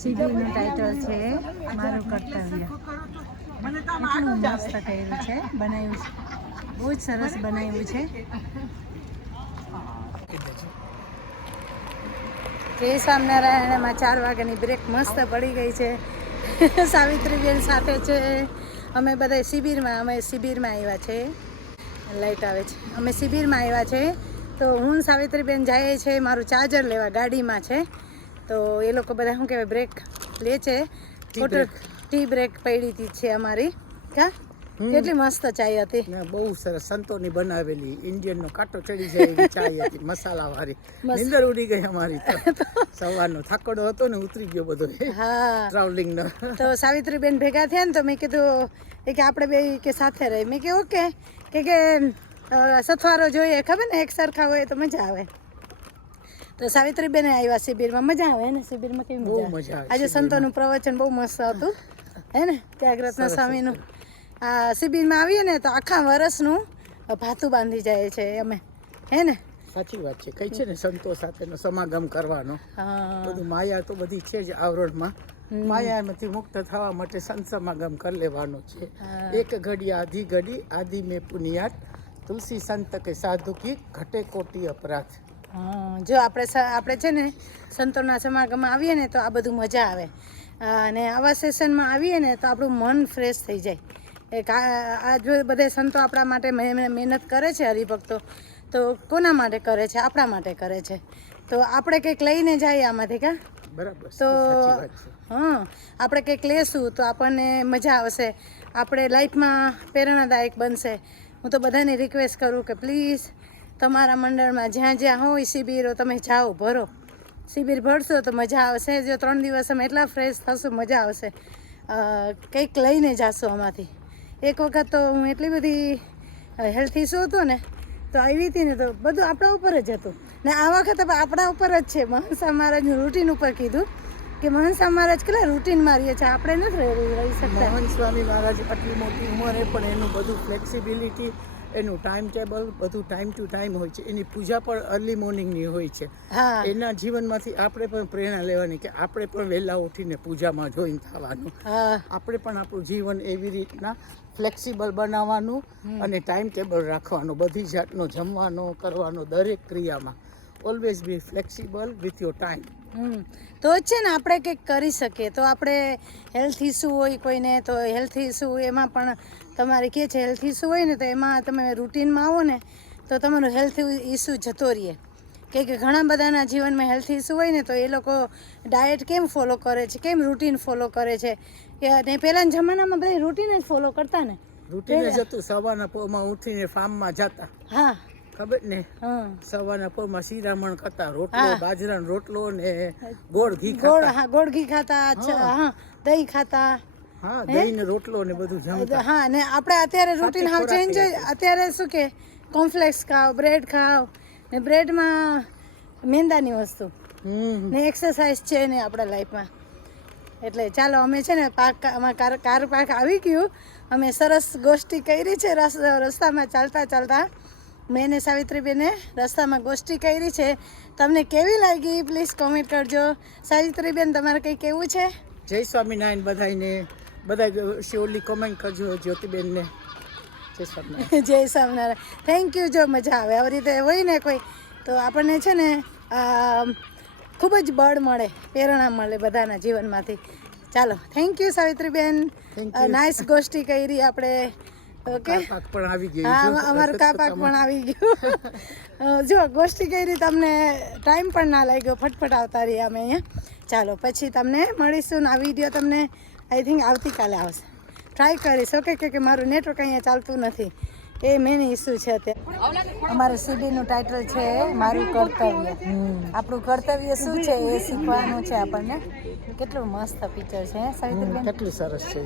સીડીનું title છે મારું કર્તવ્ય. એટલું મસ્ત કર્યું છે, બનાવ્યું છે, બહુ જ સરસ બનાવ્યું છે. જય સ્વામિનારાયણમાં 4 વાગ્યાની બ્રેક મસ્ત પડી ગઈ છે. સાવિત્રીબેન સાથે છે. અમે બધા શિબિરમાં આવ્યા છે. લાઈટ આવે છે. અમે શિબિરમાં આવ્યા છે. તો હું સાવિત્રીબેન જાય છે મારું ચાર્જર લેવા, ગાડીમાં છે. તો એ લોકો બધા શું કહેવાય બ્રેક લે છે. ટી બ્રેક પડી છે અમારી. કા કેટલી મસ્ત ચાય હતી, બહુ સરસ સંતોની બનાવેલી, ઇન્ડિયનનો કાંટો ચડી જાય એવી ચાય હતી, મસાલા વાળી. નીંદર ઉડી ગઈ અમારી તો. સવારનો થાકડો હતો ને ઉતરી ગયો બધો. હા, ટ્રાવેલિંગનો. તો સાવિત્રીબેન ભેગા થયા ને તો મેં કીધું કે આપણે બે કે સાથે રહી. મેં કે ઓકે કે સથવારો જોઈએ, ખબર ને એક સરખા હોય તો મજા આવે. તો સાવિત્રીબેન આવ્યા શિબિરમાં, મજા આવે ને શિબિરમાં? કેવી મજા આવે. આજે સંતોનું પ્રવચન બહુ મસ્ત હતું હે ને, ત્યાગરત્ન સ્વામીનું. આ શિબિરમાં આવીએ ને તો આખા વર્ષનું ભાતું બાંધી જાય છે અમે, હે ને? સાચી વાત છે. કઈ છે ને સંતો સાથેનો સમાગમ કરવાનો. બધું માયા તો બધી છે જ આવરણમાં. માયામાંથી મુક્ત થવા માટે સંત સમાગમ કરી લેવાનો છે. એક ઘડી આધી ઘડી આદિ મેં પુનિયાત, તુલસી સંત કે સાધુ કી ઘટે કોટી અપરાધ. જો આપણે છે ને સંતોના સમાગમમાં આવીએ ને તો આ બધું મજા આવે. અને આવા સેશનમાં આવીએ ને તો આપણું મન ફ્રેશ થઈ જાય. આ જો બધા સંતો આપણા માટે મહેનત કરે છે, હરિભક્તો, તો કોના માટે કરે છે? આપણા માટે કરે છે. તો આપણે કંઈક લઈને જઈએ આમાંથી, કા? બરાબર. તો આપણે કંઈક લેશું તો આપણને મજા આવશે, આપણે લાઈફમાં પ્રેરણાદાયક બનશે. હું તો બધાને રિક્વેસ્ટ કરું કે પ્લીઝ તમારા મંડળમાં જ્યાં હોય શિબિરો તમે જાઓ, ભરો. શિબિર ભરશો તો મજા આવશે. જો 3 દિવસ અમે એટલા ફ્રેશ થશું, મજા આવશે. કંઈક લઈને જાશું આમાંથી. એક વખત તો હું એટલી બધી હેલ્થ ઇસ્યુ હતો ને, તો આવી હતી ને તો બધું આપણા ઉપર જ હતું ને. આ વખત આપણા ઉપર જ છે. મહંસા મહારાજનું રૂટીન ઉપર કીધું કે મહંસા મહારાજ કેટલા રૂટીન મારીએ છીએ, આપણે નથી રહી શકતા. મહંત સ્વામી મહારાજ આટલી મોટી ઉંમરે પણ એનું બધું ફ્લેક્સિબિલિટી, એનું ટાઈમ ટેબલ બધું ટાઈમ ટુ ટાઈમ હોય છે. એની પૂજા પણ અર્લી મોર્નિંગની હોય છે. એના જીવનમાંથી આપણે પણ પ્રેરણા લેવાની કે આપણે પણ વહેલા ઉઠીને પૂજામાં જોઈન થવાનું. આપણે પણ આપણું જીવન એવી રીતના ફ્લેક્સિબલ બનાવવાનું અને ટાઈમ ટેબલ રાખવાનું. બધી જાતનો જમવાનો કરવાનો, દરેક ક્રિયામાં always be flexible with your time. તો જ છે ને આપણે કંઈક કરી શકીએ. તો આપણે હેલ્થ ઇસ્યુ હોય કોઈને, તો હેલ્થ ઇસ્યુ એમાં પણ તમારે કહે છે હેલ્થ ઇસ્યુ હોય ને તો એમાં તમે રૂટીનમાં આવો ને તો તમારું હેલ્થ ઇસ્યુ જતો રહીએ. કે ઘણા બધાના જીવનમાં હેલ્થ ઇસ્યુ હોય ને તો એ લોકો ડાયટ કેમ ફોલો કરે છે, કેમ રૂટીન ફોલો કરે છે. અને પહેલાંના જમાનામાં બધા રૂટીન જ ફોલો કરતા ને. રૂટીન જ હતું. સવારના પોરમાં ઉઠીને ફાર્મમાં જતા. હા, ખબર ને, સવારના પોરમાં શિરામણ કરતા, રોટલો, બાજરાનો રોટલો ને ગોળ ઘી ખાતા. ગોળ ઘી ખાતા. દહીં ખાતા. હા, દહીં ને રોટલો ને બધું જમતા. હા, ને આપણે અત્યારે રૂટીન હાવ ચેન્જ. અત્યારે શું કે કોર્નફ્લેક્સ ખાવ, બ્રેડ ખાવ, ને બ્રેડમાં મેંદાની વસ્તુ ને એક્સરસાઇઝ છે ને આપણા લાઈફમાં. એટલે ચાલો અમે છે ને કાર પાર્ક આવી ગયું. અમે સરસ ગોષ્ઠી કરી છે રસ્તામાં ચાલતા. મેં ને સાવિત્રીબેને રસ્તામાં ગોષ્ઠી કરી છે. તમને કેવી લાગી પ્લીઝ કોમેન્ટ કરજો. સાવિત્રીબેન તમારે કંઈ કહેવું છે? જય સ્વામિનારાયણ બધાને. બધા શ્યોરલી કોમેન્ટ કરજો જ્યોતિબેનને. જય સ્વામિનારાયણ. જય સ્વામિનારાયણ. Thank you. જો મજા આવે આવી રીતે હોય ને કોઈ તો આપણને છે ને ખૂબ જ બળ મળે, પ્રેરણા મળે બધાના જીવનમાંથી. ચાલો, થેન્ક યુ સાવિત્રીબેન. નાઇસ ગોષ્ઠી કરી આપણે. ઓકે, અમારું કાપાક પણ આવી ગયું. જો ગોષ્ઠી કરી, તમને ટાઈમ પણ ના લાગ્યો, ફટફટ આવતા રહીએ અમે અહીંયા. ચાલો, પછી તમને મળીશું. આ વિડીયો તમને આઈ થિંક આવતીકાલે આવશે. ટ્રાય કરીશ. ઓકે, કે મારું નેટવર્ક અહીંયા ચાલતું નથી, એ મેન ઇસ્યુ છે અત્યારે. અમારું સીડીનું ટાઇટલ છે મારું કર્તવ્ય. આપણું કર્તવ્ય શું છે એ શીખવાનું છે આપણને. કેટલું મસ્ત પિક્ચર છે સાવિત્રીબેન, કેટલું સરસ છે.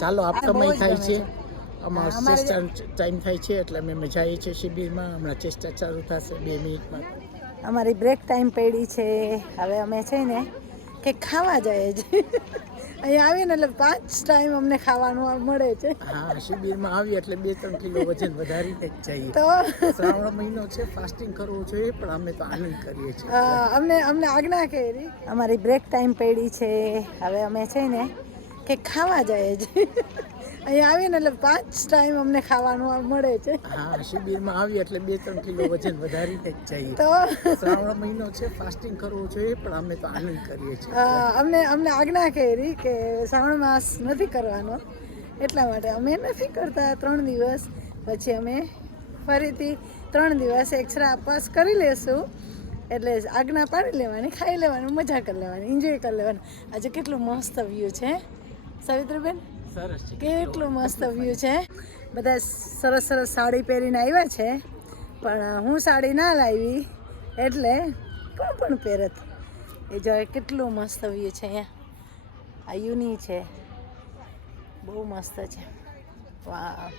ચાલો, આપ સમય થાય છે, અમારો ચેસ્ટા ટાઈમ થાય છે એટલે અમે જઈએ છીએ શિબિરમાં. હમણાં ચેસ્ટા ચાલુ થશે 2 મિનિટમાં. અમારી બ્રેક ટાઈમ પડી છે. હવે અમે છે ને કે ખાવા જાય છે. અહીંયા આવીને એટલે 5 ટાઈમ અમને ખાવાનું મળે છે. હા, શિબિરમાં આવી એટલે 2-3 કિલો વજન વધારીને જ જઈએ. તો શ્રાવણ મહિનો છે, ફાસ્ટિંગ કરવું જોઈએ, પણ અમે તો આનંદ કરીએ છીએ. અમને આજ્ઞા કરી. અમારી બ્રેક ટાઈમ પડી છે. હવે અમે છે ને કે ખાવા જાય છે. અહીંયા આવીને એટલે 5 ટાઈમ અમને ખાવાનું મળે છે. હા, શિબિરમાં આવી એટલે 2-3 કિલો વજન વધારીને જ જઈએ. તો શ્રાવણ મહિનો છે, ફાસ્ટિંગ કરવું જોઈએ, પણ અમે તો આનંદ કરીએ છીએ. અમને આજ્ઞા કરી કે શ્રાવણ માસ નથી કરવાનો, એટલા માટે અમે નથી કરતા 3 દિવસ. પછી અમે ફરીથી 3 દિવસ એક્સ્ટ્રા ઉપવાસ કરી લેશું. એટલે આજ્ઞા પાડી લેવાની, ખાઈ લેવાનું, મજા કરી લેવાની, એન્જોય કરી લેવાનું. આજે કેટલું મસ્ત વ્યૂ છે સાવિત્રીબેન, સરસ છે. કેટલું મસ્ત વ્યૂ છે. બધા સરસ સરસ સાડી પહેરીને આવ્યા છે, પણ હું સાડી ના લાવી એટલે કોણ પણ પહેરત. એ જો કેટલું મસ્ત વ્યૂ છે અહીંયા. આ યુની છે, બહુ મસ્ત છે. વાહ,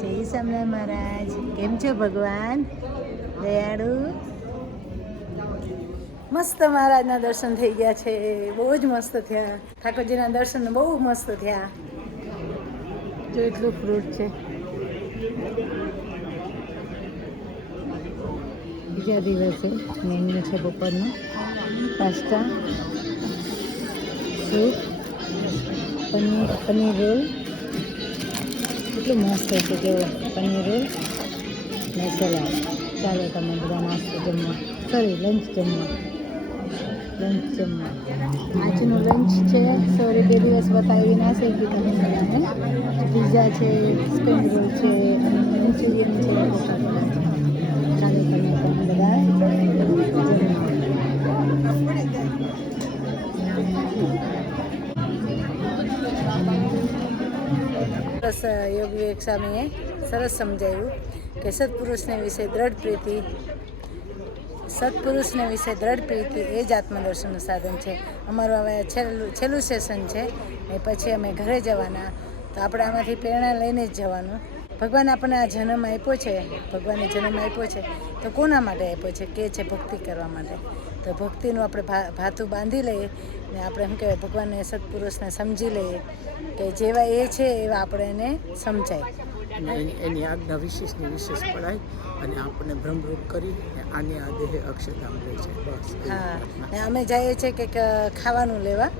જય સ્વામિનારાયણ મહારાજ. કેમ છો ભગવાન દયાળુ? મસ્ત મહારાજના દર્શન થઈ ગયા છે, બહુ જ મસ્ત થયા. ઠાકોરજીના દર્શન બહુ મસ્ત થયા. જો એટલું ફ્રૂટ છે. બીજા દિવસે મેન્યુ છે બપોરનું. Pasta, soup, paneer roll. કેટલું મસ્ત છે જો, પનીર રોલ ને સલાડ. ચાલો તમે બધા નાસ્તો જમવા, સોરી લંચ જમવા. આજનું લંચ છે. સોરી 2 દિવસ બતાવી ના શીખી તમે બધાને. પીઝા છે, સ્પ્રિંગ રોલ છે, મંચુરિયન છે. ચાલો તમે બધા સરસ યોગ વિવેક સ્વામીએ સરસ સમજાવ્યું કે સત્પુરુષને વિશે દ્રઢ પ્રીતિ એ જ આત્મદર્શનનું સાધન છે. અમારું હવે છેલ્લું સેશન છે એ પછી અમે ઘરે જવાના. તો આપણે આમાંથી પ્રેરણા લઈને જ જવાનું. ભગવાન આપણને આ જન્મ આપ્યો છે, ભગવાને જન્મ આપ્યો છે તો કોના માટે આપ્યો છે? કે છે ભક્તિ કરવા માટે. તો ભક્તિનું આપણે ભાથું બાંધી લઈએ ને આપણે શું કહેવાય, ભગવાનને સત્પુરુષને સમજી લઈએ કે જેવા એ છે એવા આપણે એને સમજાય. એની આજ્ઞા વિશેષની વિશેષ પડાય અને આપણને ભ્રમરૂપ કરી આની આ દેહે અક્ષરધામ લે છે. બસ. હા, ને અમે જઈએ છીએ કે ખાવાનું લેવા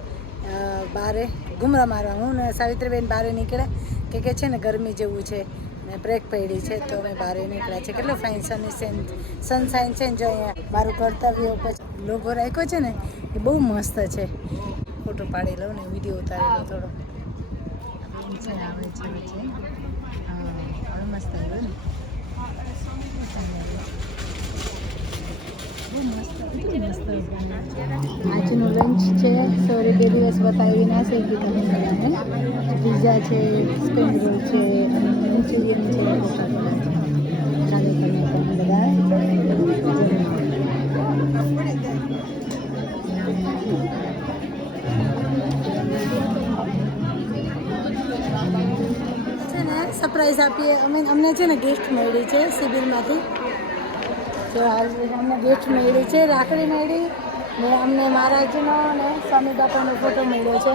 બારે ઘૂમરા મારવા. હું ને સાવિત્રીબેન બહાર નીકળ્યા કે છે ને ગરમી જેવું છે ને બ્રેક પડી છે, તો અમે બહાર નીકળ્યા છે. કેટલો ફાઇન સનસાઇન છે ને. જો અહીંયા મારું કર્તવ્ય પછી લોગો રાખ્યો છે ને એ બહુ મસ્ત છે. ફોટો પાડી લઉં ને વિડીયો ઉતારી લઉં થોડો. આવે છે વચ્ચે. હા, મસ્ત આવ્યું ને. આજનું લંચ છે. સોરી 2 દિવસ બતાવી ના શીખી તમે બધાને. પીઝા છે, સ્પ્રિંગ રોલ છે, મંચુરિયન છે. ચાલો તમે બધા છે ને સરપ્રાઈઝ આપીએ. અમને છે ને ગિફ્ટ મળી છે શિબિરમાંથી. તો અમને ગિફ્ટ મળી છે, રાખડી મળી ને અમને મહારાજનો ને સ્વામી બાપાનો ફોટો મળ્યો છે.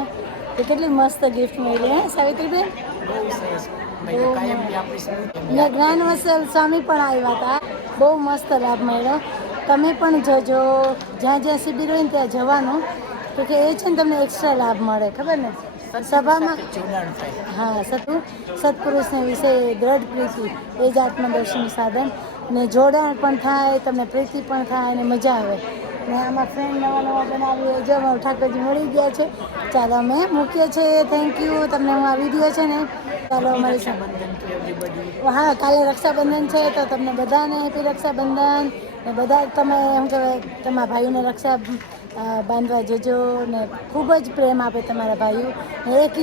તો કેટલી મસ્ત ગિફ્ટ મળી હે સાવિત્રીબેન? ને જ્ઞાન વત્સલ સ્વામી પણ આવ્યા હતા. બહુ મસ્ત લાભ મળ્યો. તમે પણ જજો, જ્યાં જ્યાં શિબિર હોય ને ત્યાં જવાનું. તો કે એ છે ને તમને એક્સ્ટ્રા લાભ મળે, ખબર ને સભામાં. હા, સત્પુરુષને વિશે દ્રઢ પ્રીતિ એ જ આત્મદર્શનનું સાધન. ને જોડાણ પણ થાય, તમને પ્રીતિ પણ થાય અને મજા આવે. ને આમાં ફ્રેન્ડ નવા બનાવીએ. જો ઠાકોરજી મળી ગયા છે. ચાલો અમે મૂકીએ છીએ. Thank you. તમને હું આ વિડીયો છે ને, ચાલો અમારી હા, કાલે રક્ષાબંધન છે તો તમને બધાને હેપી રક્ષાબંધન. ને બધા તમે શું કહેવાય, તમારા ભાઈઓને રક્ષા બાંધવા જજો ને ખૂબ જ પ્રેમ આપે તમારા ભાઈઓ. એક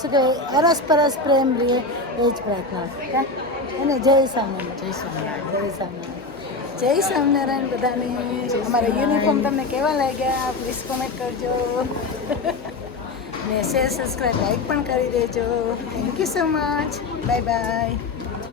શું કહેવાય, અરસપરસ પ્રેમ રહે એ જ પ્રાર્થના. અને જય સ્વામિનારાયણ. જય સ્વામિનારાયણ બધાને. અમારા યુનિફોર્મ તમને કેવા લાગ્યા પ્લીઝ કોમેન્ટ કરજો. ને શેર, સબસ્ક્રાઈબ, લાઈક પણ કરી દેજો. Thank you so much. Bye bye.